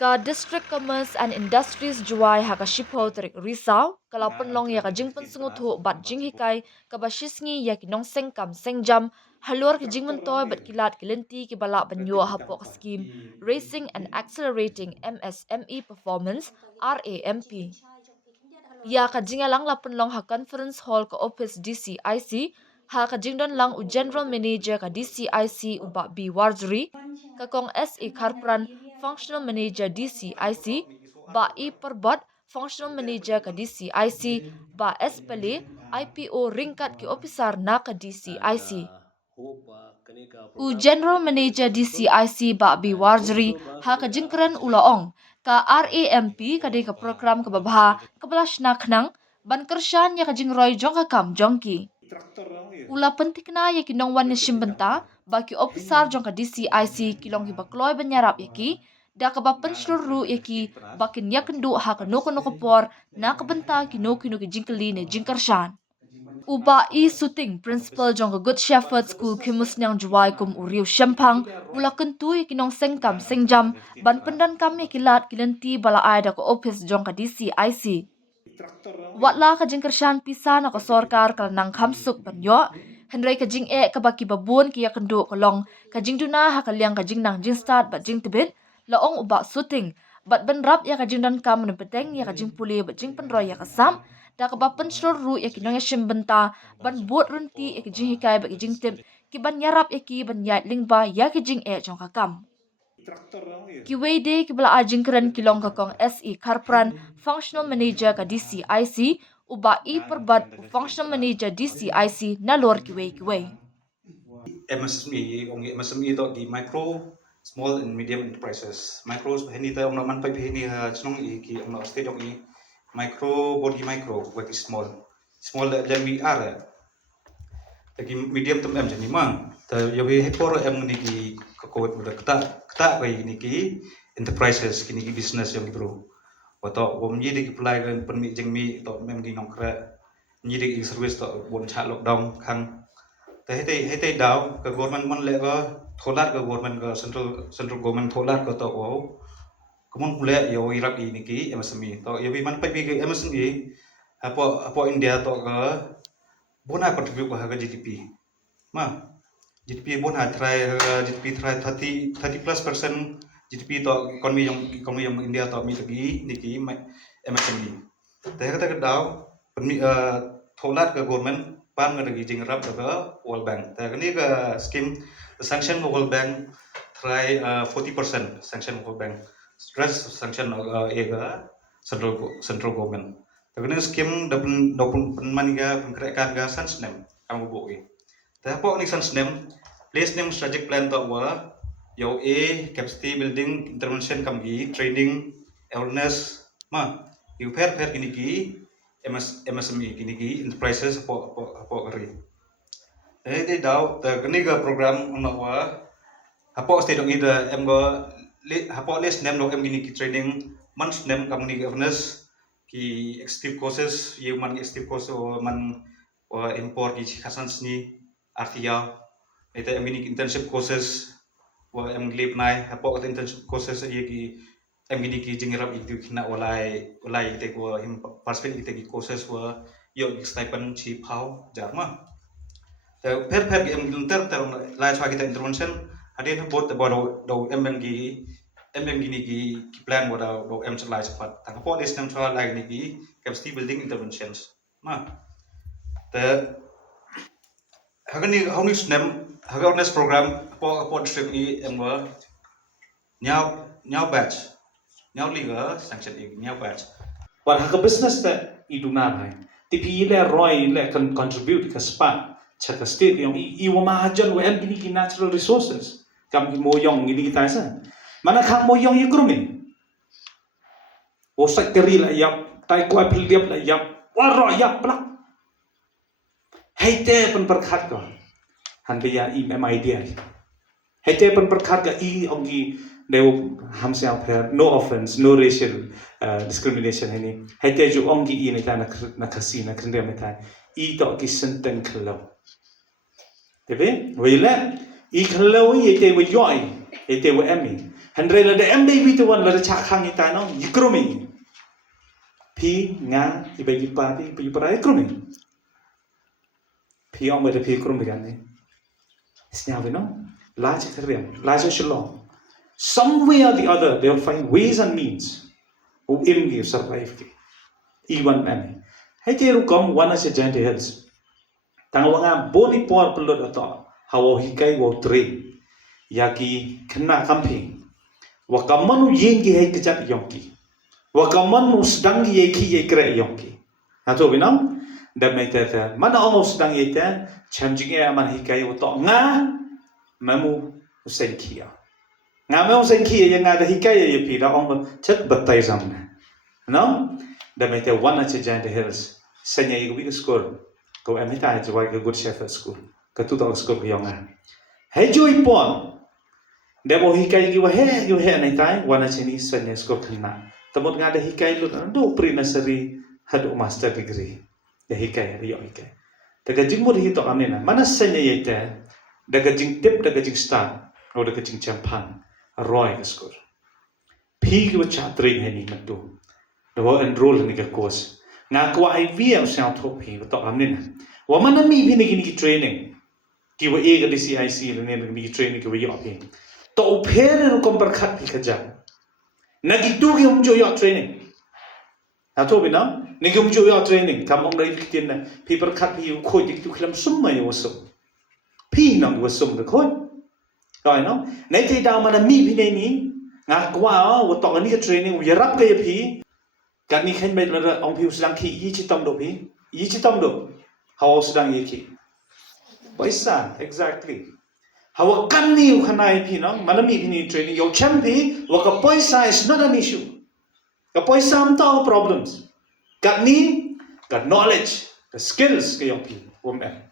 Ka District Commerce and Industries Jowai ha ka shipho terik risau kalau penlong ya ka jing pensungut hu bat jinghikai ka bashisngi ya ki nongseng kam sengjam halor ki jing mentoy bat kilat kilenti ki bala banyo hapok scheme Racing and Accelerating MSME Performance RAMP. Ya ka jingalang la penlong ha conference hall ka ophis DCIC ha ka jingdon lang u general manager ka DCIC u ba B Warzri ka kong SE Karpran functional manager DCIC ba I Perbot functional manager ka DCIC ba S Pele IPO ringkat ki officer na ka DCIC u general manager DCIC ba B Warzri ha ka jingkran ulaong ka RAMP ka de ka program ka babha ka balash na khnang ban kershan ya ka jingroy jong ka kam jongki ula pentik na ya ki nongwan ni shimbenta ba ki officer jong ka DCIC kilong ki bakloy banyarap ya ki da ka ba pensluru ya ki bakin ya kendu ha ka noko por na ka benta ki no ki jingkeli ne jingkershan uba I shooting principal jong ka Good Shepherd School kimus nyang Jowai kum uriu shempang ula kentu ya ki nongseng kam sengjam ban pendan kam ya kilat kilenti bala ai da ka office jong ka DCIC watla ka jingkershan pisa na ka sorkar kal nang khamsuk banyo henry ka jing e ka baki babun ki ya kendu kolong ka jingduna ha ka liang ka jing nang jing start ba jing tibit laong uba shooting bat ben rap ya ka jing dan kam ne peteng ya ka jing puli ba jing penroy ya ka sam da ka ba penslur ru ya ki nong ya shimbenta ban bot runti ya ki jinghikai ba ki jing tip ki ban yarap ya ki ban yat lingba ya ki jing e jong ka kam ki weide ki bala ajing keren kilong ka kong SE Karpran functional manager ka DCIC uba I Perbat functional manager DCIC na lor ki wei MSME to di micro small and medium enterprises micros hini ta ong man pa hini ha chnong I ki ong state ong I micro body micro what is small than we are taki medium tum em jani mang ta yobi hepor em ni ki ko kata kai ni ki enterprises ki ni ki business yang bro wato bom ni di apply kan permi jengmi to mem di nongkra ni di service to bon cha lockdown khang ta hete daw ka government mon le ga tholat ka government ka central government tholat ka to o kumon kule yo irap ini ki MSME to yobi man pa bi MSME apo India to ka bona contribute ka GDP ma GDP bona try GDP try 30+% GDP to economy yang India to mi lagi niki MSME te kata daw permi tholat ka government pan lagi jingrap ke World Bank te ni ka scheme sanction World Bank try 40% sanction World Bank stress sanction ega central government te ni scheme dapun penmaniga pengkrekan ga sansnem kamu boki te po ni sansnem place name strategic plan to wa yo capacity building intervention kamgi training awareness ma you fair kini ki MSME kini ki enterprises po kari di daw ta kini ga program ono wa apo state dong ida em go apo list name dong em gini ki training months name company awareness ki executive courses you man executive course o man import ki khasan sni artia itu em gini internship courses wa em lip nai apo internship courses ye ki em gini ki jingrap itu kina walai te ko him participate ite ki courses wa yo stipend chi phau jarma te per ki em gunter ter lai chwa kita intervention adin bot do em gini ki plan wa do em chlai chapat ta ko this time chwa lai ni ki capacity building interventions ma te hagani honi snem awareness program po district ni em wa nyau batch nyau liga sanction nyau batch but haka business that idu na bhai tipi le roy le can contribute ka spa chaka state yung I wa mahajan wa em gini ki natural resources kam ki mo yong gini kita sa mana khak mo yong economy o secretary la yap tai ko apil diap la yap wa ro yap plak haite pen perkhat ko han biya I mem idea haite pen perkhat ka I ongi they will hamself no offense no racial discrimination hani haite ju ongi I ni ta na khasi na khinde metai I to ki senten khlo tebe wele I khlo ye te we yoi Ite wa emi. Handre la de emde vi te wan la de chakhang ita no yikrumi. Pi nga ibe yipati pi para yikrumi. Pi ong de pi krumi kan ni. Isnya we no. La cha threm, la cha shalom. Some way or the other, they'll find ways and means who imgi survive ki. Iwan emi. Hete rukom wana sa giant hills. Tangwanga boni por pelot ato. Hawo hikai wo tre. Yaki kena camping. Wakamanu yengi hai kejat yonki. Wakamanu sedang yeki yekre yonki. Ato binam? Dam naitata. Mana omo sedang yeta. Chamjinge aman hikai wo to. Nga mamu usenkia. Nga mamu usenkia yang ada hikai yepi. Da omo chat batai zamna. No? Dam naitata wana cha giant hills. Sanya yiku big school. Kau emita Jowai ke good shepherd school. Ketutak school kiyonga. Hai joy pon. Demo hikai giwa he nai tai wana chini sanya school kena. Temut ngada hikai lut do pre-nursery hadu master degree. Ya hikai riyo hikai. Daga jingmur hito amena. Mana sanya yete daga jing tip daga jing start o daga jing champan roy ke school. Pi giwa chatring he ni matu. Dawa enroll ni ke course. Nga kwa ai via usang topi betok amena. Wa mana mi bini gini training. Kiwa e ke DCIC ni training kiwa yo pi. To uphere no komperkat pi kerja. Nagitu ki umjo yo training. Ato bina, nigi umjo yo training. Kamong dari kitin na pi perkat pi yu koi dik tu kilam summa yo wasum. Pi nang wasum de koi. Koi no. Nai te da mana mi bini ni. Nga kwa wa to ni ke training u yarap ke pi. Kat ni khen baik lada ong pi sedang ki yi citam do pi. Yi citam do. Hawa sedang ye ki. Paisa exactly. Hawa kan ni ukhanai pi no mana mi ni training yo champi waka paisa is not an issue. Ka paisa am ta problems. Kat ni kat knowledge, the skills ke yo pi.